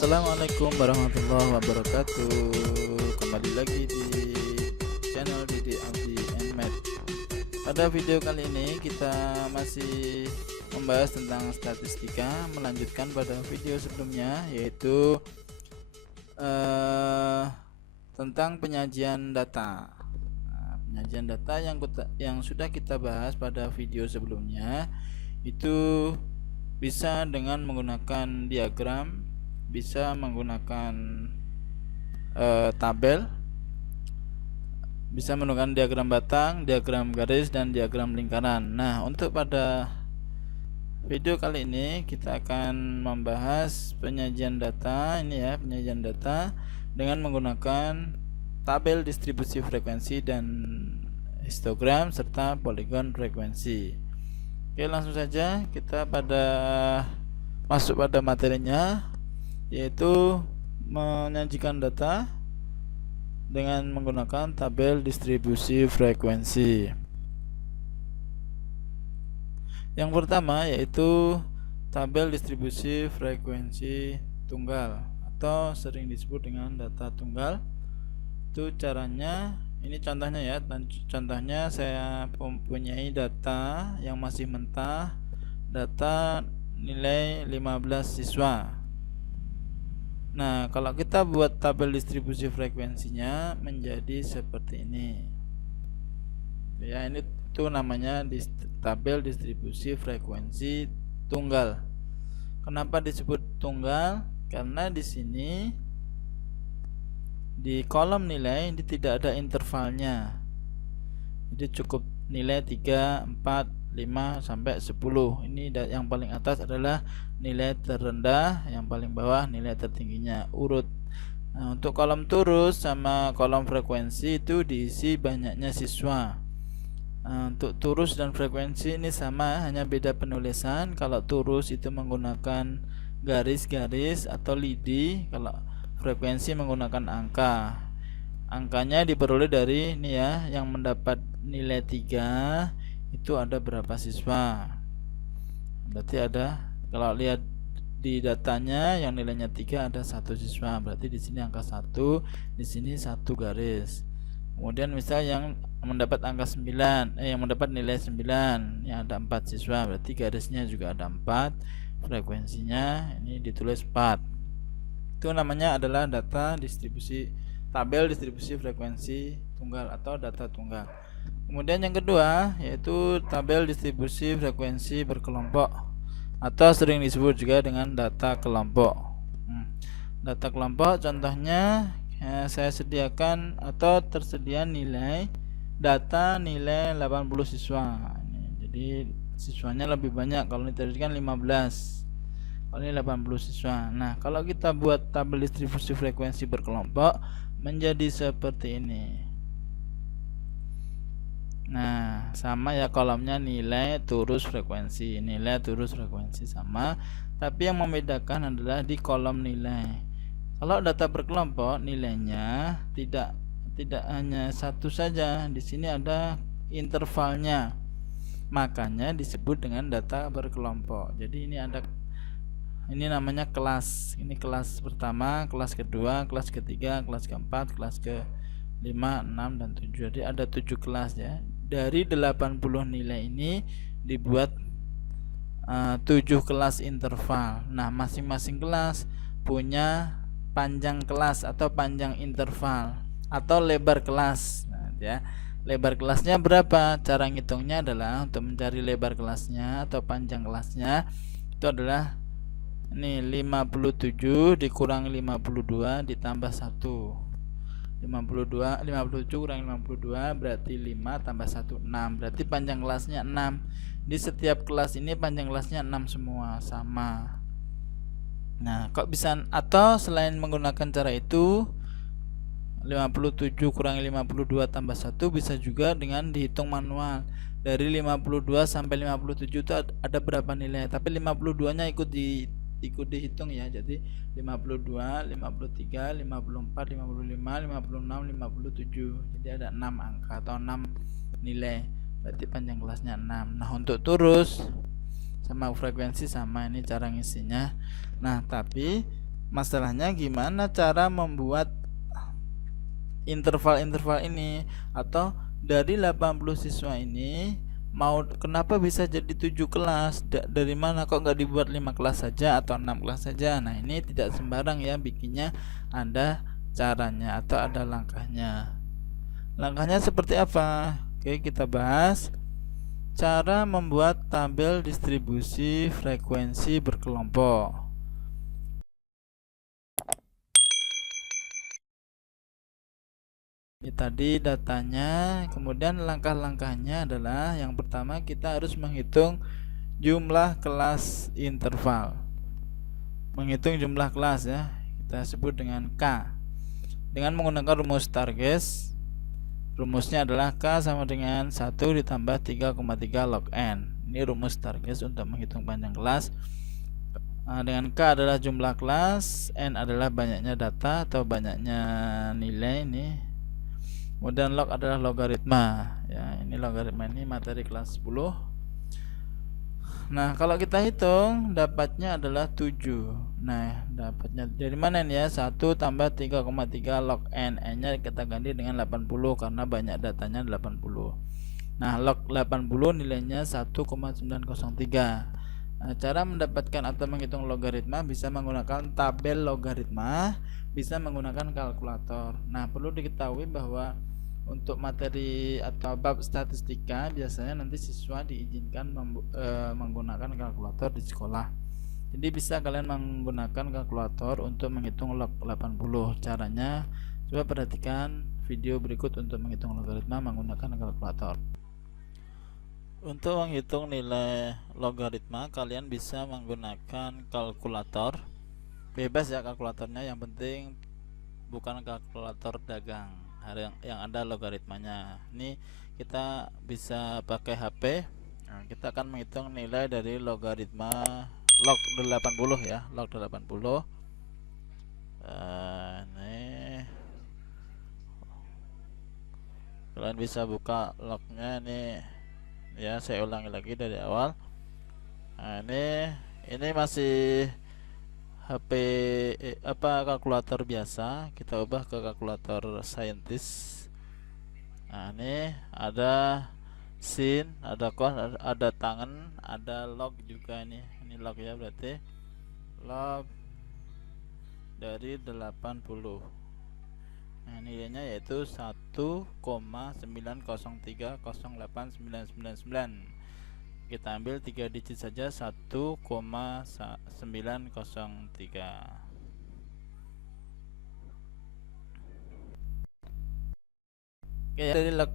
Assalamualaikum warahmatullahi wabarakatuh. Kembali lagi di channel Didi Abdi and Math. Pada video kali ini kita masih membahas tentang statistika, melanjutkan pada video sebelumnya, yaitu tentang penyajian data. Penyajian data yang sudah kita bahas pada video sebelumnya itu bisa dengan menggunakan diagram, bisa menggunakan tabel, bisa menggunakan diagram batang, diagram garis, dan diagram lingkaran. Nah, untuk pada video kali ini kita akan membahas penyajian data ini ya, penyajian data dengan menggunakan tabel distribusi frekuensi dan histogram serta poligon frekuensi. Oke, langsung saja kita masuk pada materinya, yaitu menyajikan data dengan menggunakan tabel distribusi frekuensi. Yang pertama yaitu tabel distribusi frekuensi tunggal atau sering disebut dengan data tunggal. Itu caranya, ini contohnya ya. Contohnya saya mempunyai data yang masih mentah, data nilai 15 siswa. Nah, kalau kita buat tabel distribusi frekuensinya menjadi seperti ini. Ya, ini tuh namanya tabel distribusi frekuensi tunggal. Kenapa disebut tunggal? Karena di sini di kolom nilai ini tidak ada intervalnya. Jadi cukup nilai 3, 4, 5 sampai 10. Ini yang paling atas adalah nilai terendah, yang paling bawah nilai tertingginya, urut. Nah, untuk kolom turus sama kolom frekuensi itu diisi banyaknya siswa. Nah, untuk turus dan frekuensi ini sama, hanya beda penulisan. Kalau turus itu menggunakan garis-garis atau lidi, kalau frekuensi menggunakan angka. Angkanya diperoleh dari ini ya, yang mendapat nilai 3 itu ada berapa siswa. Berarti ada, kalau lihat di datanya yang nilainya 3 ada 1 siswa, berarti di sini angka 1, di sini 1 garis. Kemudian misal yang mendapat angka 9, yang mendapat nilai 9, yang ada 4 siswa, berarti garisnya juga ada 4, frekuensinya ini ditulis 4. Itu namanya adalah data distribusi, tabel distribusi frekuensi tunggal atau data tunggal. Kemudian yang kedua yaitu tabel distribusi frekuensi berkelompok atau sering disebut juga dengan data kelompok. Data kelompok contohnya saya sediakan atau tersedia nilai data nilai 80 siswa. Jadi siswanya lebih banyak, kalau ini tadi kan 15, kalau ini 80 siswa. Nah, kalau kita buat tabel distribusi frekuensi berkelompok menjadi seperti ini. Nah, sama ya, kolomnya nilai turus frekuensi, nilai turus frekuensi sama, tapi yang membedakan adalah di kolom nilai. Kalau data berkelompok nilainya tidak hanya satu saja, di sini ada intervalnya, makanya disebut dengan data berkelompok. Jadi ini namanya kelas. Ini kelas pertama, kelas kedua, kelas ketiga, kelas keempat, kelas ke 5, 6, dan 7. Jadi ada 7 kelas ya. Dari 80 nilai ini dibuat 7 kelas interval. Nah, masing-masing kelas punya panjang kelas atau panjang interval atau lebar kelas. Nah, ya. Lebar kelasnya berapa? Cara ngitungnya adalah, untuk mencari lebar kelasnya atau panjang kelasnya, itu adalah ini 57 dikurang 52 ditambah 1. 57 kurang 52 berarti 5 tambah 1, 6. Berarti panjang kelasnya 6. Di setiap kelas ini panjang kelasnya 6 semua, sama. Nah, kok bisa? Atau selain menggunakan cara itu, 57 kurang 52 tambah 1 bisa juga dengan dihitung manual. Dari 52 sampai 57 itu ada berapa nilai, tapi 52 nya ikut dihitung ya. Jadi 52, 53, 54, 55, 56, 57. Jadi ada 6 angka atau 6 nilai. Berarti panjang kelasnya 6. Nah, untuk turus sama frekuensi sama, ini cara ngisinya. Nah, tapi Masalahnya gimana cara membuat interval-interval ini, atau dari 80 siswa ini kenapa bisa jadi 7 kelas? Dari mana kok nggak dibuat 5 kelas saja atau 6 kelas saja? Nah, ini tidak sembarang ya bikinnya, ada caranya atau ada langkahnya. Langkahnya seperti apa? Oke, kita bahas cara membuat tabel distribusi frekuensi berkelompok. Ini tadi datanya, kemudian langkah-langkahnya adalah yang pertama kita harus menghitung jumlah kelas interval. Menghitung jumlah kelas ya, kita sebut dengan K. Dengan menggunakan rumus Stargess. Rumusnya adalah K sama dengan 1 ditambah 3,3 log N. Ini rumus Stargess untuk menghitung panjang kelas. Dengan K adalah jumlah kelas, N adalah banyaknya data atau banyaknya nilai ini. Kemudian log adalah logaritma ya, ini logaritma, ini materi kelas 10. Nah, kalau kita hitung dapatnya adalah 7. Nah, dapatnya dari mana nih ya? 1 tambah 3,3 log N. N-nya kita ganti dengan 80 karena banyak datanya 80. Nah, log 80 nilainya 1,903. Nah, cara mendapatkan atau menghitung logaritma bisa menggunakan tabel logaritma, bisa menggunakan kalkulator. Nah, perlu diketahui bahwa untuk materi atau bab statistika biasanya nanti siswa diizinkan menggunakan kalkulator di sekolah. Jadi bisa kalian menggunakan kalkulator untuk menghitung log 80. Caranya coba perhatikan video berikut untuk menghitung logaritma menggunakan kalkulator. Untuk menghitung nilai logaritma kalian bisa menggunakan kalkulator. Bebas ya kalkulatornya, yang penting bukan kalkulator dagang yang ada logaritmanya. Ini kita bisa pakai HP. Nah, kita akan menghitung nilai dari logaritma log 80 ya, log 80. Ini kalian bisa buka lognya ini ya, saya ulangi lagi dari awal. Nah, ini masih HP kalkulator biasa, kita ubah ke kalkulator saintis. Nah, ini ada sin, ada cos, ada tangen, ada log juga ini log ya, berarti log dari 80. Nah, nilainya yaitu 1,903089999. Kita ambil 3 digit saja, 1,903. Oke, dari log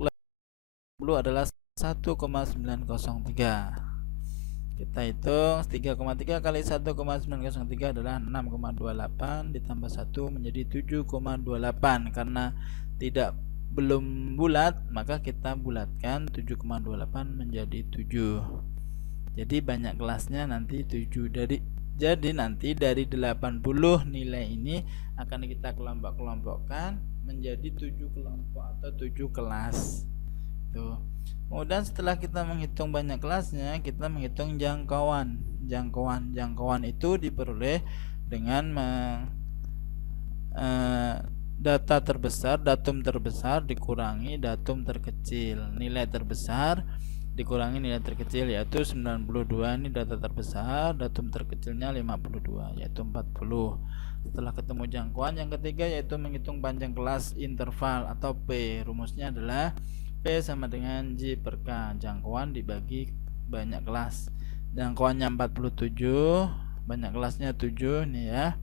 80 adalah 1,903. Kita hitung 3,3 kali 1,903 adalah 6,28 ditambah 1 menjadi 7,28. Karena belum bulat, maka kita bulatkan 7,28 menjadi 7. Jadi banyak kelasnya nanti 7. Jadi nanti dari 80 nilai ini akan kita kelompok-kelompokkan menjadi 7 kelompok atau 7 kelas. Tuh. Kemudian setelah kita menghitung banyak kelasnya, kita menghitung jangkauan. Jangkauan itu diperoleh dengan data terbesar, datum terbesar dikurangi datum terkecil. Nilai terbesar dikurangi nilai terkecil yaitu 92. Ini data terbesar, datum terkecilnya 52 yaitu 40. Setelah ketemu jangkauan, yang ketiga yaitu menghitung panjang kelas interval atau P. Rumusnya adalah P sama dengan J per K. Jangkauan dibagi banyak kelas. Jangkauannya 47, banyak kelasnya 7 nih ya.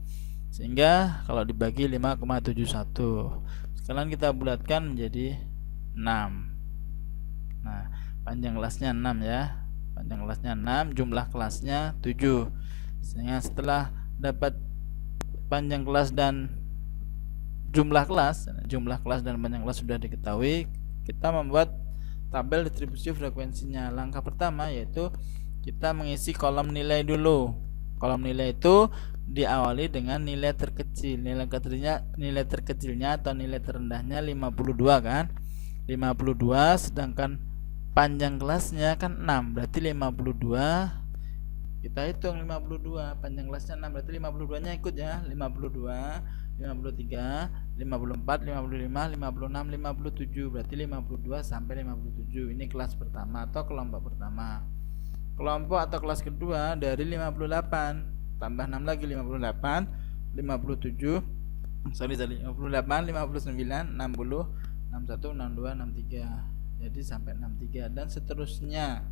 Sehingga kalau dibagi 5,71. Sekarang kita bulatkan menjadi 6. Nah, panjang kelasnya 6 ya. Panjang kelasnya 6, jumlah kelasnya 7. Sehingga setelah dapat panjang kelas dan jumlah kelas dan panjang kelas sudah diketahui, kita membuat tabel distribusi frekuensinya. Langkah pertama yaitu kita mengisi kolom nilai dulu. Kolom nilai itu diawali dengan nilai terkecil. Nilai terkecilnya atau nilai terendahnya 52 kan? 52, sedangkan panjang kelasnya kan 6. Berarti 52 Kita hitung 52, panjang kelasnya 6, berarti 52 nya ikut ya. 52, 53, 54, 55, 56, 57. Berarti 52 sampai 57. Ini kelas pertama atau kelompok pertama. Kelompok atau kelas kedua dari 58 tambah 6 lagi 58, 57, 58, 59, 60, 61, 62, 63. Jadi sampai 63 dan seterusnya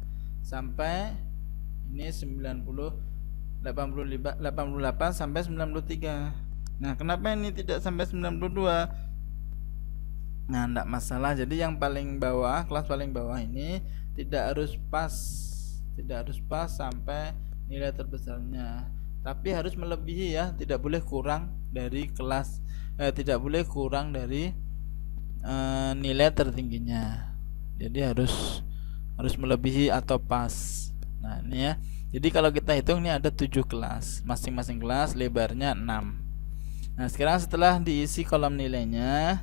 sampai ini 90, 88 sampai 93. Nah, kenapa ini tidak sampai 92? Nah, enggak masalah. Jadi yang paling bawah, kelas paling bawah ini tidak harus pas sampai nilai terbesarnya, tapi harus melebihi ya, tidak boleh kurang dari kelas tidak boleh kurang dari nilai tertingginya. Jadi harus melebihi atau pas. Nah, ini ya. Jadi kalau kita hitung ini ada 7 kelas. Masing-masing kelas lebarnya 6. Nah, sekarang setelah diisi kolom nilainya,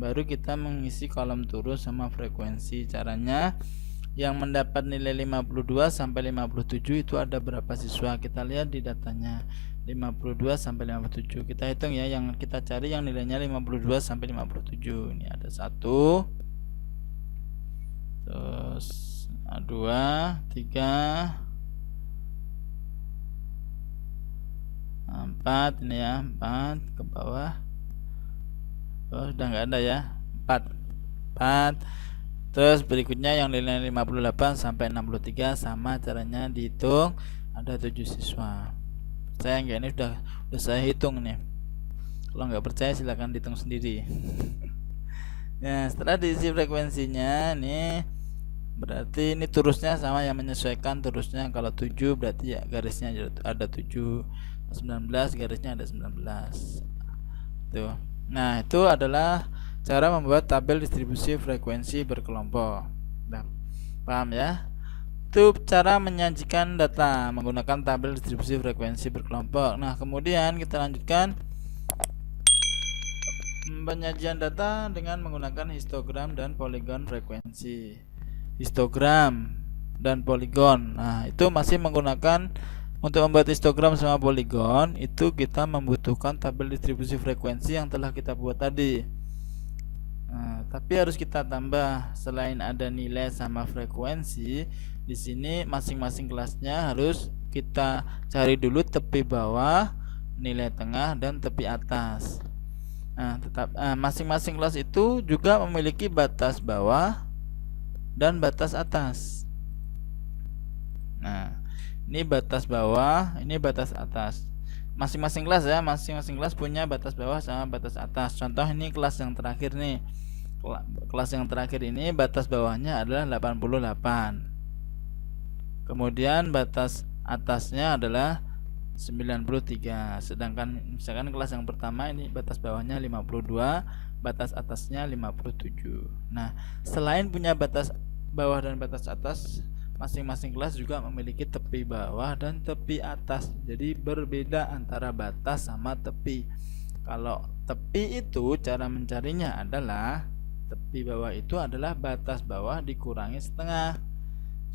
baru kita mengisi kolom turus sama frekuensi. Caranya yang mendapat nilai 52 sampai 57 itu ada berapa siswa? Kita lihat di datanya. 52 sampai 57. Kita hitung ya, yang kita cari yang nilainya 52 sampai 57. Ini ada 1, terus 2, 3, 4. Ini ya, 4 ke bawah. Oh, sudah enggak ada ya. 4. Terus berikutnya yang nilai 58 sampai 63 sama caranya dihitung, ada 7 siswa. Saya enggak, ini sudah saya hitung nih. Kalau nggak percaya silahkan dihitung sendiri. Nah, setelah diisi frekuensinya nih, berarti ini turusnya sama, yang menyesuaikan turusnya. Kalau 7 berarti ya garisnya ada 7, 19 garisnya ada 19. Tuh. Nah, itu adalah cara membuat tabel distribusi frekuensi berkelompok. Nah, paham ya? Itu cara menyajikan data menggunakan tabel distribusi frekuensi berkelompok. Nah, kemudian kita lanjutkan penyajian data dengan menggunakan histogram dan poligon frekuensi. Histogram dan poligon. Nah, itu masih menggunakan, untuk membuat histogram sama poligon itu kita membutuhkan tabel distribusi frekuensi yang telah kita buat tadi. Nah, tapi harus kita tambah, selain ada nilai sama frekuensi, di sini masing-masing kelasnya harus kita cari dulu tepi bawah, nilai tengah, dan tepi atas. Nah, masing-masing kelas itu juga memiliki batas bawah dan batas atas. Nah, ini batas bawah, ini batas atas. Masing-masing kelas ya, masing-masing kelas punya batas bawah sama batas atas. Contoh ini kelas yang terakhir nih. Kelas yang terakhir ini batas bawahnya adalah 88. Kemudian batas atasnya adalah 93. Sedangkan misalkan kelas yang pertama ini batas bawahnya 52, batas atasnya 57. Nah, selain punya batas bawah dan batas atas, masing-masing kelas juga memiliki tepi bawah dan tepi atas. Jadi berbeda antara batas sama tepi. Kalau tepi itu cara mencarinya adalah tepi bawah itu adalah batas bawah dikurangi setengah.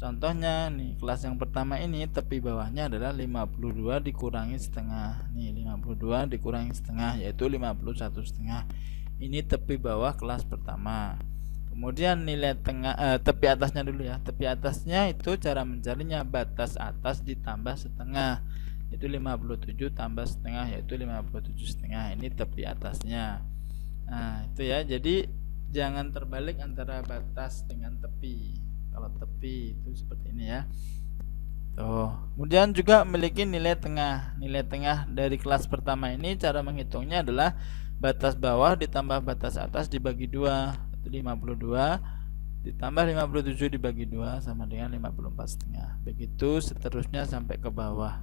Contohnya nih, kelas yang pertama ini tepi bawahnya adalah 52 dikurangi setengah. Nih, 52 dikurangi setengah yaitu 51 setengah. Ini tepi bawah kelas pertama. Kemudian nilai tengah, tepi atasnya dulu ya. Tepi atasnya itu cara mencarinya batas atas ditambah setengah, yaitu 57 tambah setengah yaitu 57 setengah. Ini tepi atasnya. Nah, itu ya. Jadi jangan terbalik antara batas dengan tepi. Kalau tepi itu seperti ini ya. Tuh. Kemudian juga memiliki nilai tengah. Nilai tengah dari kelas pertama ini cara menghitungnya adalah batas bawah ditambah batas atas dibagi 2, itu 52 ditambah 57 dibagi 2 sama dengan 54 setengah. Begitu seterusnya sampai ke bawah.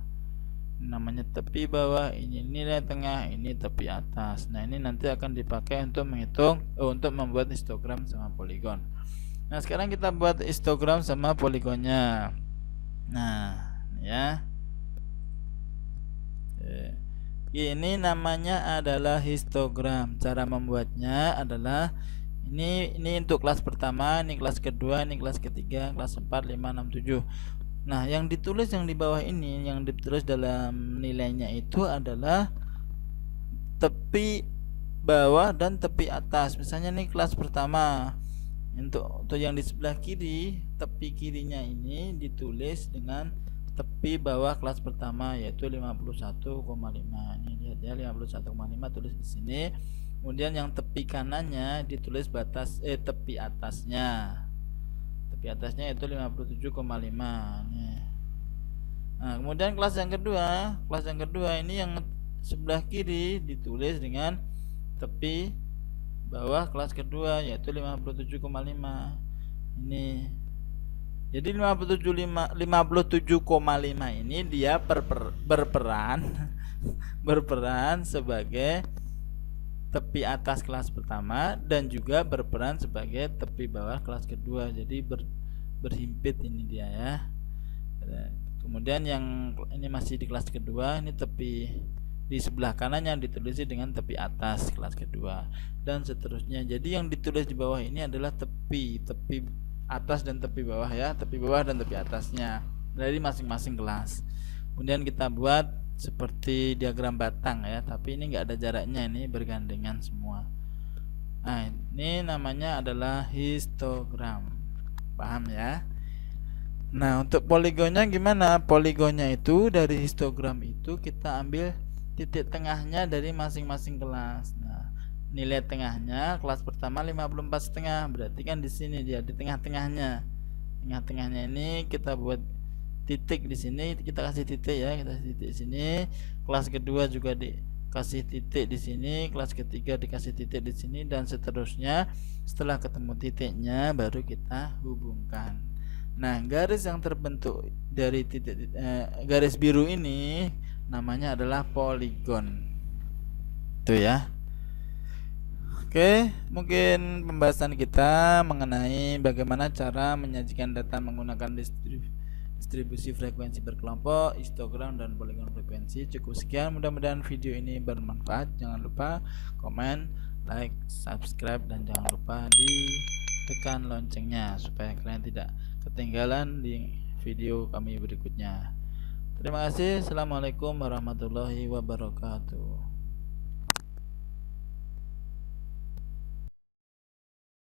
Namanya tepi bawah, ini nilai tengah, ini tepi atas. Nah, ini nanti akan dipakai untuk menghitung, untuk membuat histogram sama poligon. Nah, sekarang kita buat histogram sama poligonnya. Nah, ya. Ini namanya adalah histogram. Cara membuatnya adalah ini untuk kelas pertama, ini kelas kedua, ini kelas ketiga, kelas 4, 5, 6, 7. Nah, yang ditulis yang di bawah ini, yang ditulis dalam nilainya itu adalah tepi bawah dan tepi atas. Misalnya nih kelas pertama, untuk yang di sebelah kiri, tepi kirinya ini ditulis dengan tepi bawah kelas pertama, yaitu 51,5. Ini lihat ya, 51,5 tulis di sini. Kemudian yang tepi kanannya ditulis tepi atasnya. Tepi atasnya itu 57,5. Nah, kemudian kelas yang kedua ini yang sebelah kiri ditulis dengan tepi bawah kelas kedua, yaitu 57,5. Ini jadi 57,5 ini dia berperan sebagai tepi atas kelas pertama dan juga berperan sebagai tepi bawah kelas kedua. Jadi berhimpit ini dia ya. Kemudian yang ini masih di kelas kedua, ini tepi di sebelah kanan yang ditulis dengan tepi atas kelas kedua dan seterusnya. Jadi yang ditulis di bawah ini adalah tepi atas dan tepi bawah ya, tepi bawah dan tepi atasnya dari masing-masing kelas. Kemudian kita buat seperti diagram batang ya, tapi ini enggak ada jaraknya, ini bergandengan semua. Nah, ini namanya adalah histogram. Paham ya? Nah, untuk poligonnya gimana? Poligonnya itu dari histogram itu kita ambil titik tengahnya dari masing-masing kelas. Nah, nilai tengahnya kelas pertama 54,5, berarti kan di sini dia di tengah-tengahnya. Tengah-tengahnya ini kita buat titik di sini, kita kasih titik ya, kita kasih titik di sini. Kelas kedua juga dikasih titik di sini, kelas ketiga dikasih titik di sini dan seterusnya. Setelah ketemu titiknya baru kita hubungkan. Nah, garis yang terbentuk dari garis biru ini namanya adalah poligon. Itu ya. Oke, mungkin pembahasan kita mengenai bagaimana cara menyajikan data menggunakan distribusi frekuensi berkelompok, histogram dan poligon frekuensi cukup sekian. Mudah-mudahan video ini bermanfaat. Jangan lupa komen, like, subscribe dan jangan lupa ditekan loncengnya supaya kalian tidak ketinggalan di video kami berikutnya. Terima kasih. Assalamualaikum warahmatullahi wabarakatuh.